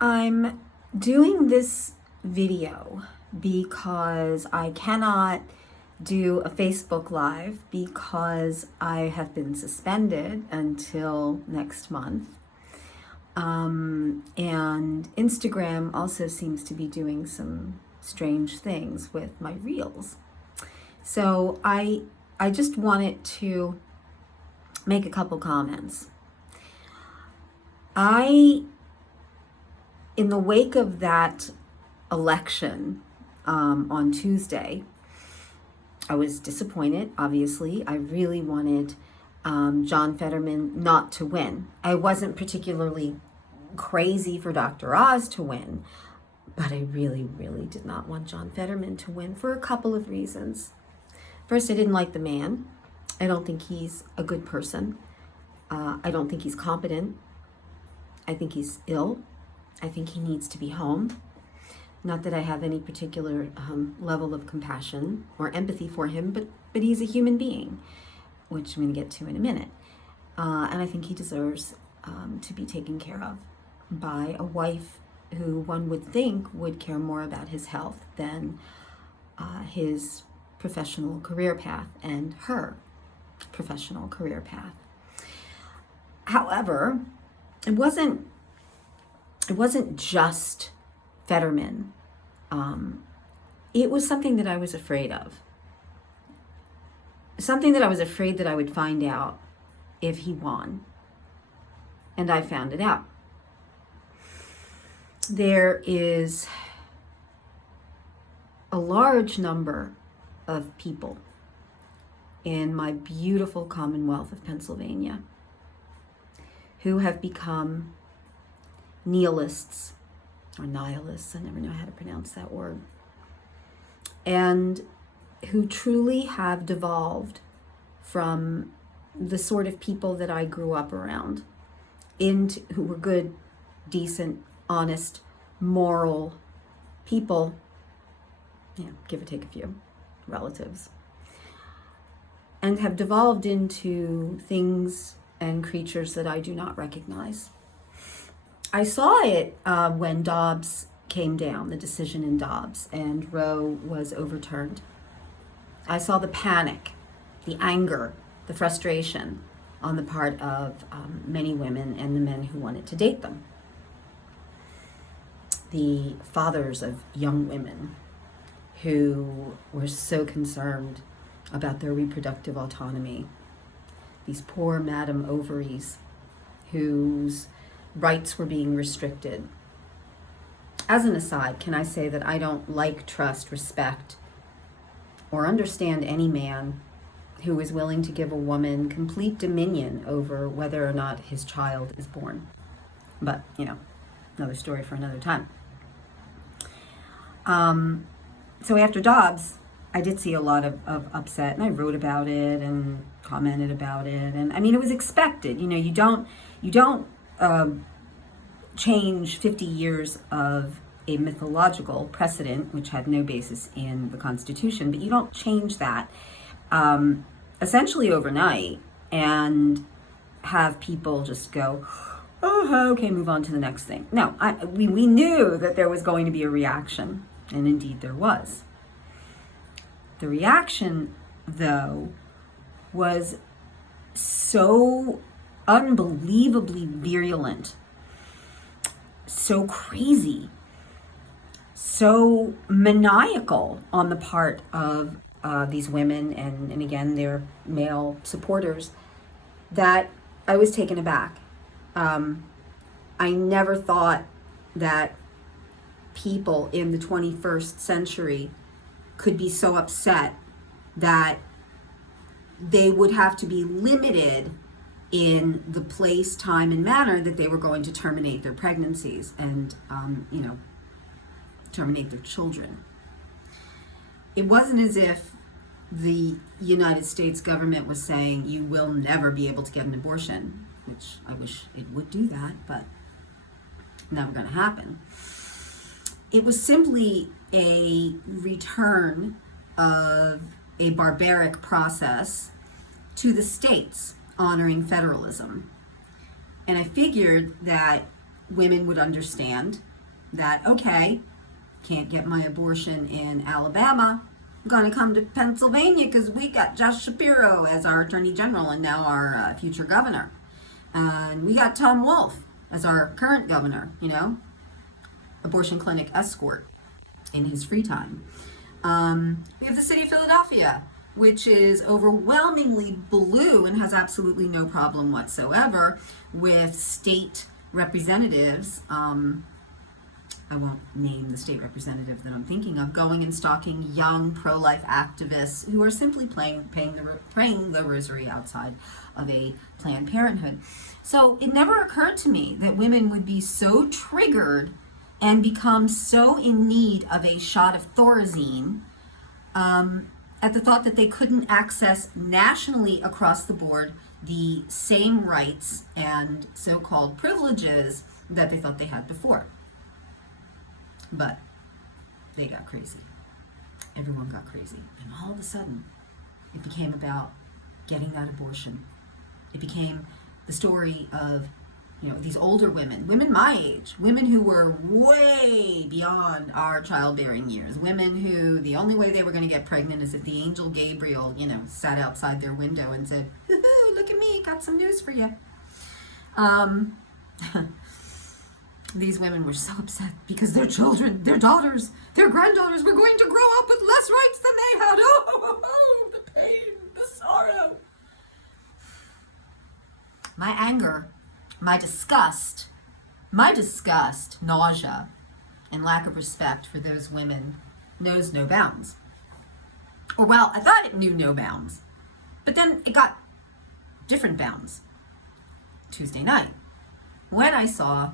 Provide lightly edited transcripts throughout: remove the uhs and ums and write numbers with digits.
I'm doing this video because I cannot do a Facebook Live because I have been suspended until next month. And Instagram also seems to be doing some strange things with my reels. So I just wanted to make a couple comments. In the wake of that election on Tuesday, I was disappointed, obviously. I really wanted John Fetterman not to win. I wasn't particularly crazy for Dr. Oz to win, but I really, really did not want John Fetterman to win for a couple of reasons. First, I didn't like the man. I don't think he's a good person. I don't think he's competent. I think he's ill. I think he needs to be home. Not that I have any particular level of compassion or empathy for him, but he's a human being, which I'm going to get to in a minute. And I think he deserves to be taken care of by a wife who one would think would care more about his health than his professional career path and her professional career path. However, it wasn't just Fetterman. It was something that I was afraid of. Something that I was afraid that I would find out if he won. And I found it out. There is a large number of people in my beautiful Commonwealth of Pennsylvania who have become nihilists or nihilists, I never know how to pronounce that word, and who truly have devolved from the sort of people that I grew up around into who were good, decent, honest, moral people, give or take a few relatives, and have devolved into things and creatures that I do not recognize. I saw it when Dobbs came down, the decision in Dobbs, and Roe was overturned. I saw the panic, the anger, the frustration on the part of many women and the men who wanted to date them. The fathers of young women who were so concerned about their reproductive autonomy. These poor Madam Ovaries whose rights were being restricted. As an aside, can I say that I don't like, trust, respect, or understand any man who is willing to give a woman complete dominion over whether or not his child is born. But, another story for another time. So after Dobbs, I did see a lot of upset, and I wrote about it and commented about it. And I mean, it was expected. You don't change 50 years of a mythological precedent, which had no basis in the Constitution, but you don't change that essentially overnight and have people just go, oh, okay, move on to the next thing. No, we knew that there was going to be a reaction, and indeed there was. The reaction, though, was so unbelievably virulent, so crazy, so maniacal on the part of these women and again, their male supporters, that I was taken aback. I never thought that people in the 21st century could be so upset that they would have to be limited in the place, time, and manner that they were going to terminate their pregnancies and, terminate their children. It wasn't as if the United States government was saying, you will never be able to get an abortion, which I wish it would do that, but never going to happen. It was simply a return of a barbaric process to the states honoring federalism. And I figured that women would understand that, okay, can't get my abortion in Alabama, I'm going to come to Pennsylvania because we got Josh Shapiro as our Attorney General and now our future governor. And we got Tom Wolf as our current governor, abortion clinic escort in his free time. We have the city of Philadelphia, which is overwhelmingly blue and has absolutely no problem whatsoever with state representatives. I won't name the state representative that I'm thinking of, going and stalking young pro-life activists who are simply praying the rosary outside of a Planned Parenthood. So it never occurred to me that women would be so triggered and become so in need of a shot of Thorazine at the thought that they couldn't access nationally across the board the same rights and so-called privileges that they thought they had before. But they got crazy. Everyone got crazy. And all of a sudden, it became about getting that abortion. It became the story of, these older women my age, women who were way beyond our childbearing years, women who the only way they were going to get pregnant is if the angel Gabriel, sat outside their window and said, look at me, got some news for you. These women were so upset because their children, their daughters, their granddaughters were going to grow up with less rights than they had. Oh, the pain, the sorrow. My anger, my disgust, nausea, and lack of respect for those women knows no bounds. Or, well, I thought it knew no bounds, but then it got different bounds. Tuesday night, when I saw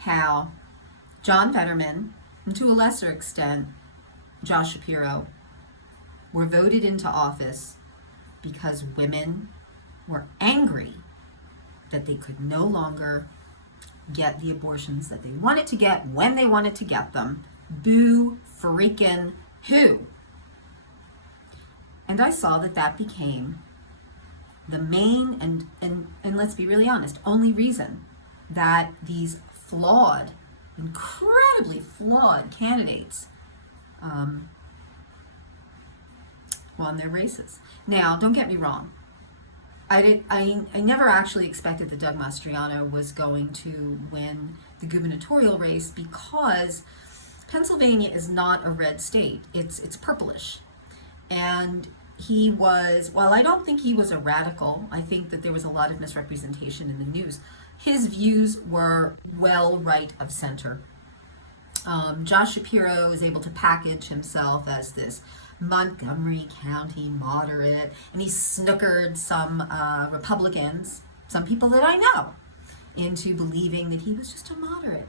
how John Fetterman, and to a lesser extent, Josh Shapiro, were voted into office because women were angry that they could no longer get the abortions that they wanted to get when they wanted to get them. Boo freaking who? And I saw that became the main and let's be really honest, only reason that these flawed, incredibly flawed candidates won their races. Now, don't get me wrong. I never actually expected that Doug Mastriano was going to win the gubernatorial race because Pennsylvania is not a red state. It's purplish. And he was, while I don't think he was a radical, I think that there was a lot of misrepresentation in the news. His views were well right of center. Josh Shapiro is able to package himself as this Montgomery County moderate, and he snookered some Republicans, some people that I know, into believing that he was just a moderate.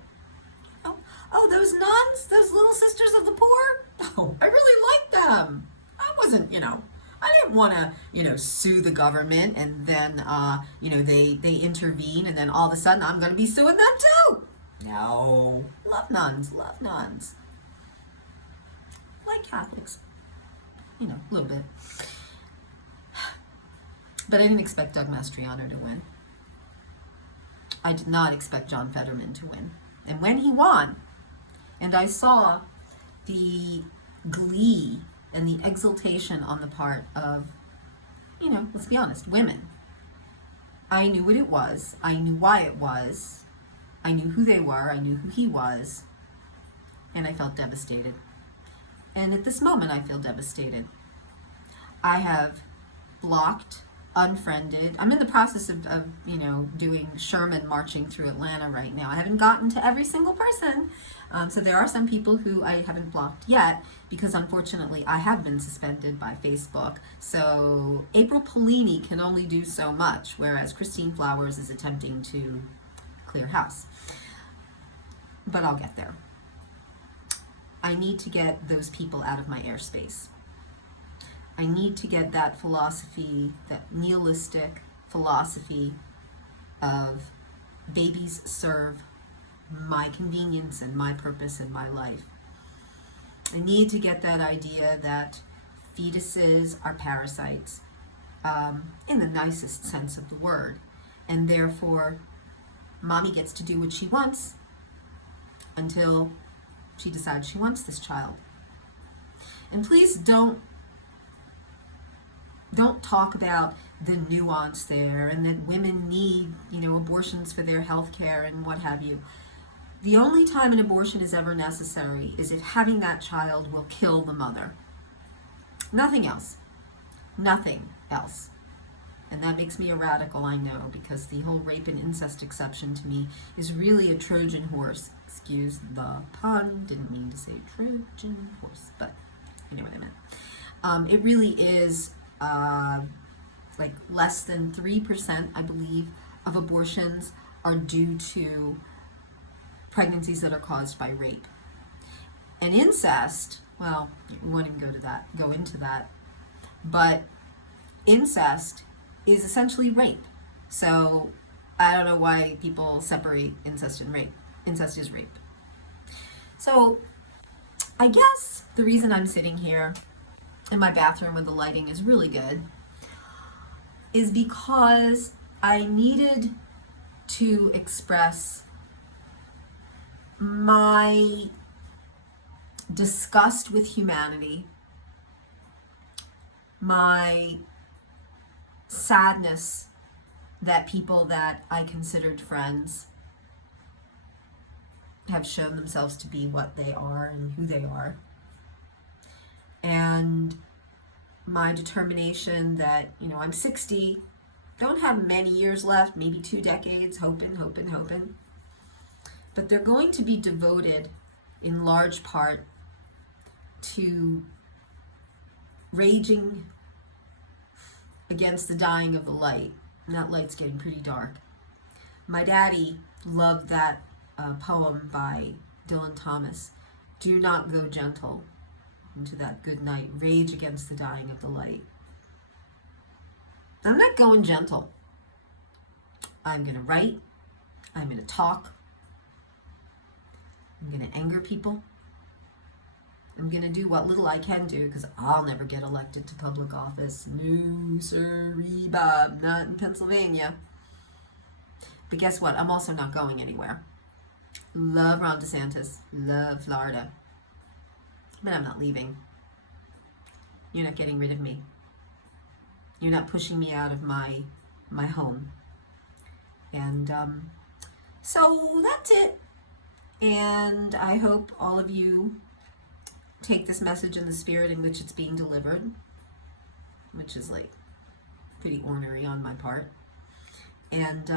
Oh, those nuns, those little sisters of the poor, oh, I really liked them. I wasn't, I didn't want to, sue the government and then, they intervene and then all of a sudden I'm going to be suing them too. No, love nuns. Like Catholics, a little bit. But I didn't expect Doug Mastriano to win. I did not expect John Fetterman to win. And when he won, and I saw the glee and the exultation on the part of, let's be honest, women. I knew what it was. I knew why it was. I knew who they were. I knew who he was. And I felt devastated. And at this moment, I feel devastated. I have blocked, unfriended. I'm in the process of doing Sherman marching through Atlanta right now. I haven't gotten to every single person. So there are some people who I haven't blocked yet because unfortunately I have been suspended by Facebook. So April Polini can only do so much, whereas Christine Flowers is attempting to clear house. But I'll get there. I need to get those people out of my airspace. I need to get that philosophy, that nihilistic philosophy of babies serve my convenience and my purpose in my life. I need to get that idea that fetuses are parasites in the nicest sense of the word, and therefore mommy gets to do what she wants until she decides she wants this child. And please don't talk about the nuance there and that women need, abortions for their health care and what have you. The only time an abortion is ever necessary is if having that child will kill the mother. Nothing else. Nothing else. And that makes me a radical, I know, because the whole rape and incest exception to me is really a Trojan horse. Excuse the pun, didn't mean to say Trojan horse, but you know what I meant. It really is like less than 3%, I believe, of abortions are due to pregnancies that are caused by rape. And incest, well, we won't even go into that, but incest is essentially rape. So I don't know why people separate incest and rape. Incest is rape. So I guess the reason I'm sitting here in my bathroom when the lighting is really good is because I needed to express my disgust with humanity, my sadness that people that I considered friends have shown themselves to be what they are and who they are, and my determination that, I'm 60, don't have many years left, maybe 2 decades, hoping, but they're going to be devoted in large part to raging against the dying of the light, and that light's getting pretty dark. My daddy loved that poem by Dylan Thomas, "Do not go gentle into that good night, rage against the dying of the light." I'm not going gentle. I'm going to write, I'm going to talk, I'm going to anger people, I'm going to do what little I can do, because I'll never get elected to public office. No, sirree, Bob, not in Pennsylvania. But guess what? I'm also not going anywhere. Love Ron DeSantis, love Florida, but I'm not leaving. You're not getting rid of me. You're not pushing me out of my home. And so that's it. And I hope all of you take this message in the spirit in which it's being delivered, which is like pretty ornery on my part. And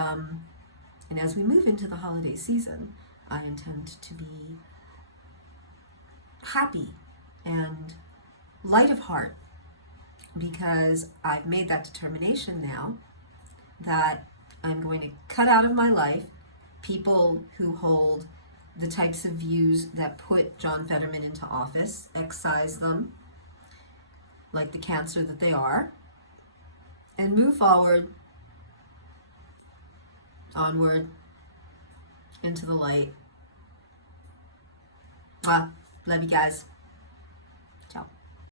as we move into the holiday season, I intend to be happy and light of heart, because I've made that determination now that I'm going to cut out of my life people who hold the types of views that put John Fetterman into office, excise them like the cancer that they are, and move forward, onward, into the light. Love you guys.